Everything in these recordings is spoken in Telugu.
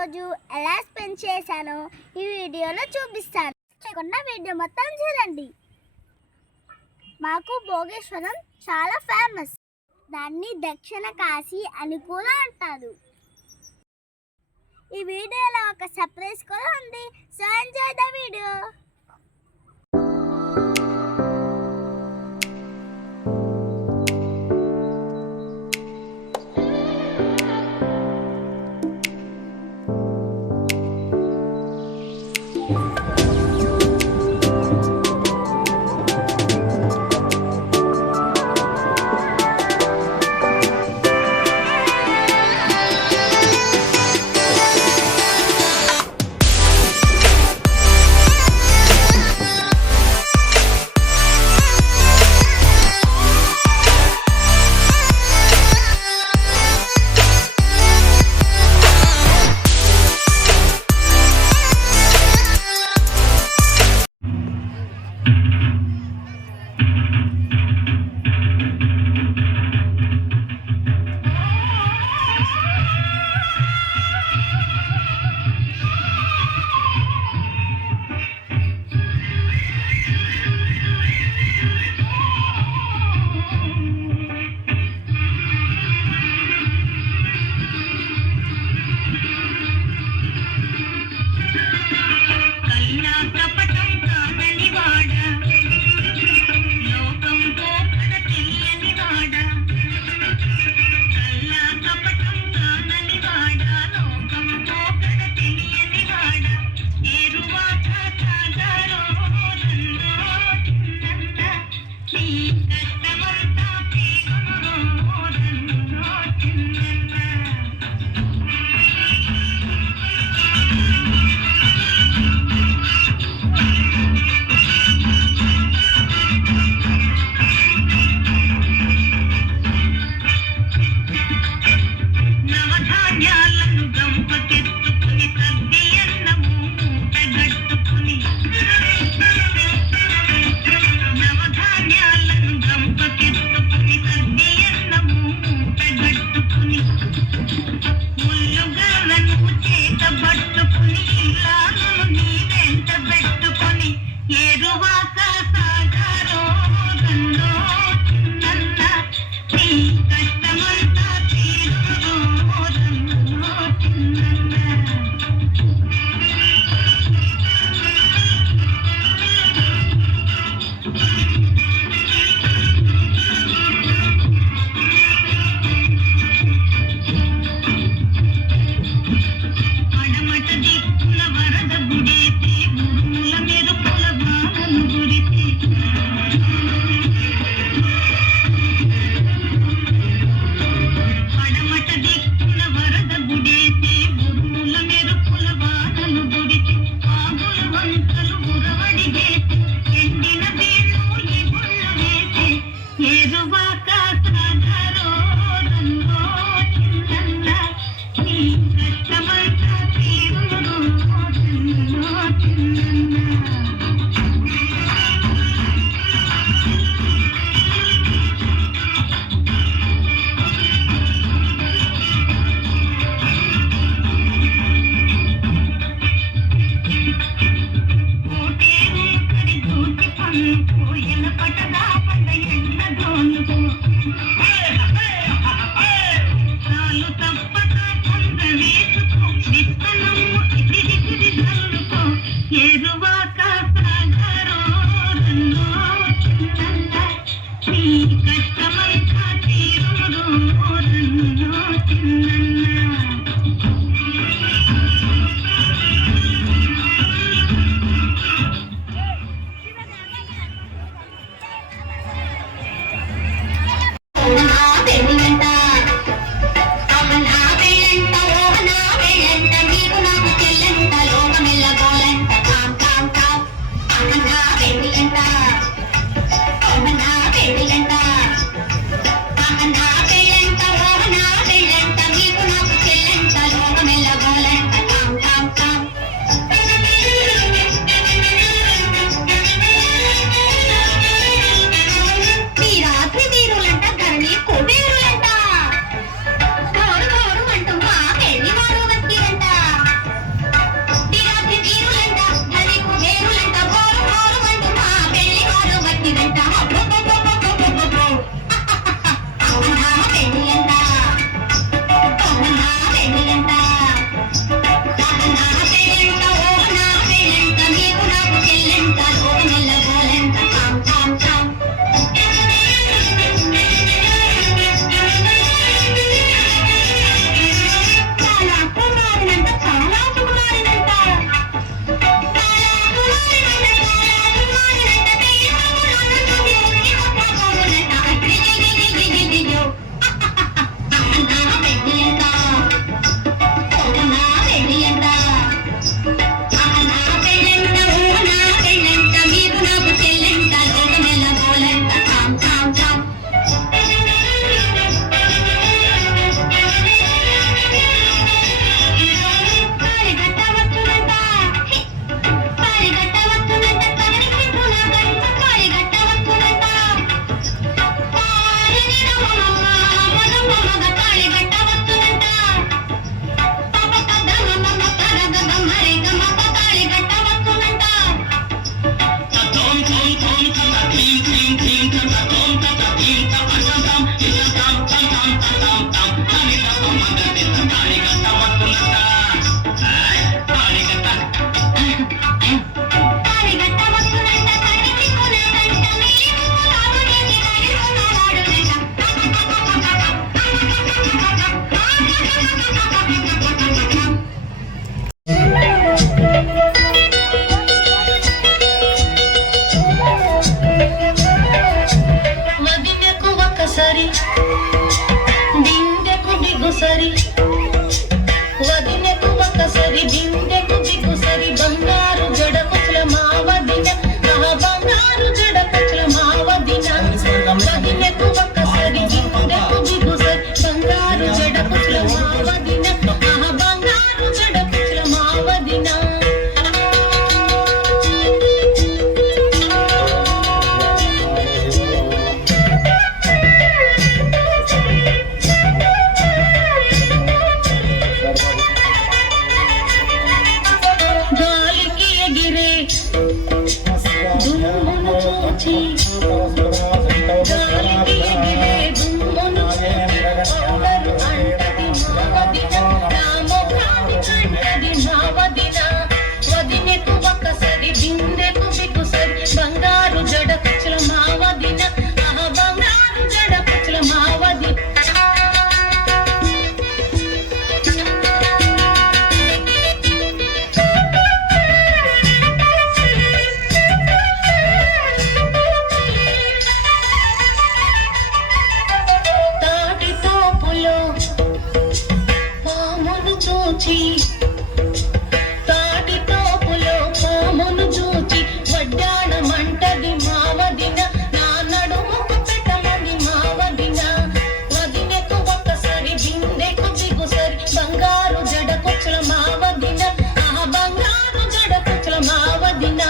రోజు ఎలా స్పెండ్ చేశానో ఈ వీడియోలో చూపిస్తాను. వీడియో మొత్తం చూడండి. మాకు భోగేశ్వరం చాలా ఫేమస్. దాన్ని దక్షిణ కాశీ అని కూడా అంటారు. ఈ వీడియోలో ఒక సర్ప్రైజ్ కూడా ఉంది. So enjoy the video. తప్పక కొండ వేసుకో విత్తనము చూచి గాలికి ఎగిరే దుమ్మును పౌడరు అంటది మా వదిన నా ముఖాన్ని కంటది మా వదిన వదినెకు ఒక్కసారి బిందెకు బిగుసరి బంగారు జడ కుచ్చుల మా వదిన బంగారు జడ కుచ్చుల మా వదిన తాటి తోపులో పామును చూచి వడ్డాణమంటది మా వదిన నా నడుముకు పెట్టమని మా వదిన వదినెకు ఒక్కసారి బిందెకు బిగుసరి బంగారు జడ కుచ్చుల మా వదిన బంగారు జడ కుచ్చుల మా వదిన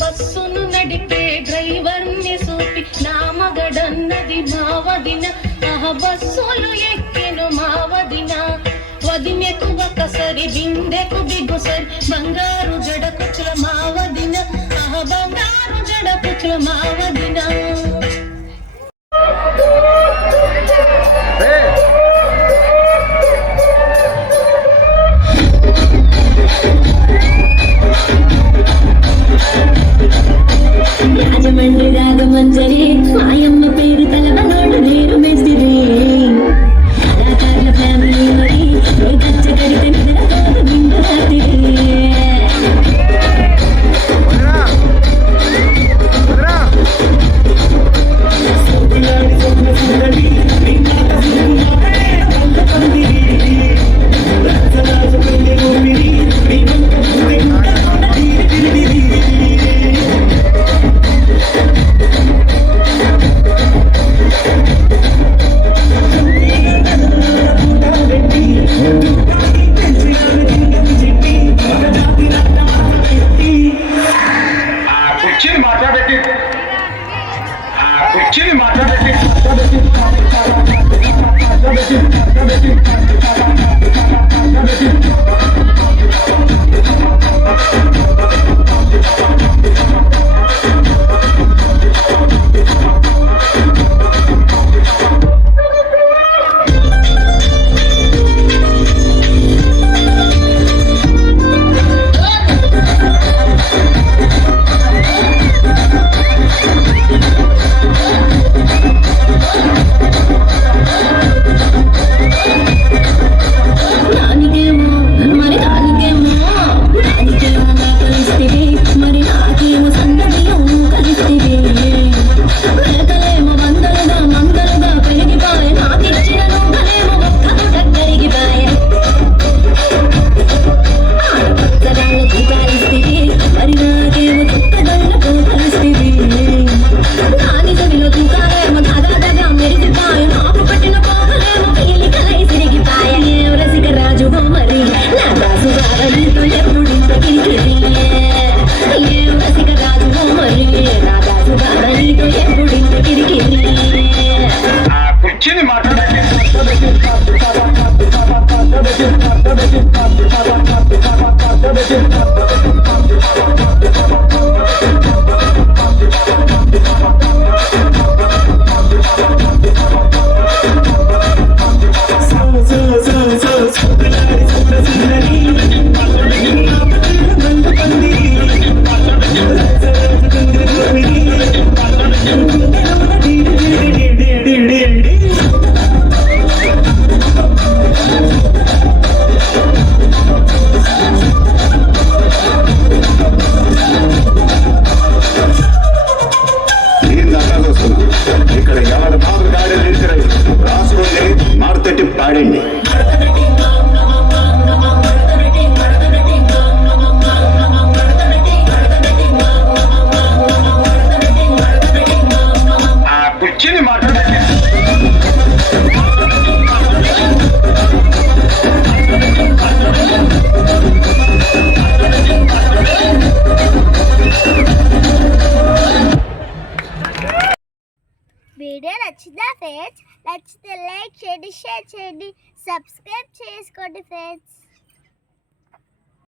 బస్సును నడిపే డ్రైవర్ని సూపి నా మగడన్నది మా వదిన బస్సులు ఎక్కెను మా వదిన వదినెకు ఒకసారి బిందెకు బిగుసరి బంగారు జడ కుచ్చుల మా వదిన బంగారు జడ కుచ్చుల మా వదిన రాజమండ్రి రాగమంజరి మాయమ్మ పేరు తలవనోడు నేరు మెస్తిరి కళాకారుల ఫ్యామిలీ మరి గచ్చ కడితే నిద్రపోదు బిందు రాత్రి పాడండి. ఆ కుర్చీని మాట్లాడండి. వీడియో నచ్చిందా ఫ్రెండ్స్? నచ్చితే లైక్ చేయండి, షేర్ చేయండి, సబ్స్క్రైబ్ చేసుకోండి ఫ్రెండ్స్.